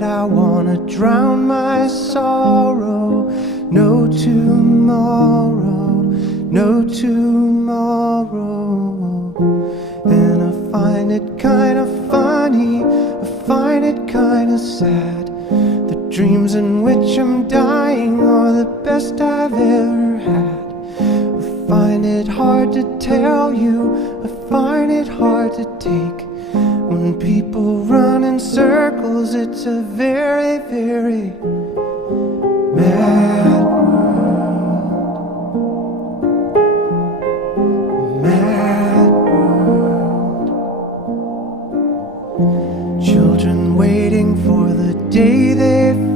that I wanna drown my sorrow. No tomorrow, no tomorrow. And I find it kinda funny, I find it kinda sad. The dreams in which I'm dying are the best I've ever had. I find it hard to tell you, I find it hard to take. When people run in circles, it's a very, very mad world. Mad world. Children waiting for the day they